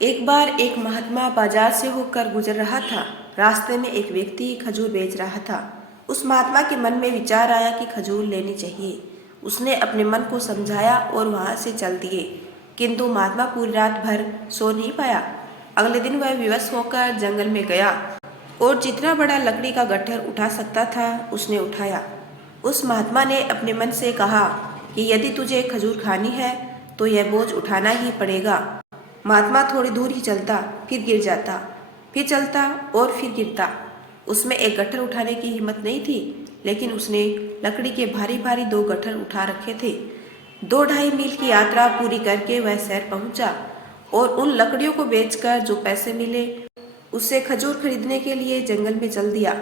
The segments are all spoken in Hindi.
एक बार एक महात्मा बाजार से होकर गुजर रहा था। रास्ते में एक व्यक्ति खजूर बेच रहा था। उस महात्मा के मन में विचार आया कि खजूर लेनी चाहिए। उसने अपने मन को समझाया और वहां से चल दिए। किंतु महात्मा पूरी रात भर सो नहीं पाया। अगले दिन वह विवश होकर जंगल में गया और जितना बड़ा लकड़ी का गट्ठर उठा सकता था उसने उठाया। उस महात्मा ने अपने मन से कहा कि यदि तुझे खजूर खानी है तो यह बोझ उठाना ही पड़ेगा। महात्मा थोड़ी दूर ही चलता, फिर गिर जाता, फिर चलता और फिर गिरता। उसमें एक गट्ठर उठाने की हिम्मत नहीं थी, लेकिन उसने लकड़ी के भारी भारी 2 गट्ठर उठा रखे थे। 2-2.5 मील की यात्रा पूरी करके वह शहर पहुंचा और उन लकड़ियों को बेचकर जो पैसे मिले उससे खजूर खरीदने के लिए जंगल में चल दिया।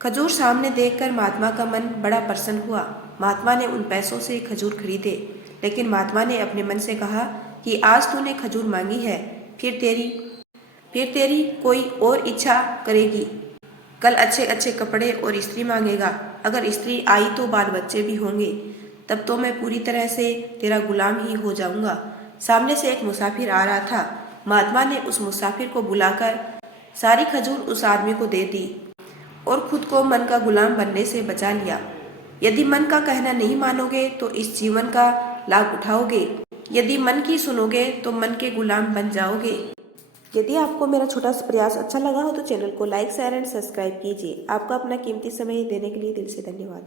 खजूर सामने देखकर महात्मा का मन बड़ा प्रसन्न हुआ। महात्मा ने उन पैसों से खजूर खरीदे, लेकिन महात्मा ने अपने मन से कहा कि आज तूने खजूर मांगी है, फिर तेरी कोई और इच्छा करेगी। कल अच्छे अच्छे कपड़े और स्त्री मांगेगा। अगर स्त्री आई तो बाल बच्चे भी होंगे। तब तो मैं पूरी तरह से तेरा गुलाम ही हो जाऊंगा। सामने से एक मुसाफिर आ रहा था। महात्मा ने उस मुसाफिर को बुलाकर सारी खजूर उस आदमी को दे दी और खुद को मन का गुलाम बनने से बचा लिया। यदि मन का कहना नहीं मानोगे तो इस जीवन का लाभ उठाओगे। यदि मन की सुनोगे तो मन के गुलाम बन जाओगे। यदि आपको मेरा छोटा सा प्रयास अच्छा लगा हो तो चैनल को लाइक शेयर एंड सब्सक्राइब कीजिए। आपका अपना कीमती समय देने के लिए दिल से धन्यवाद।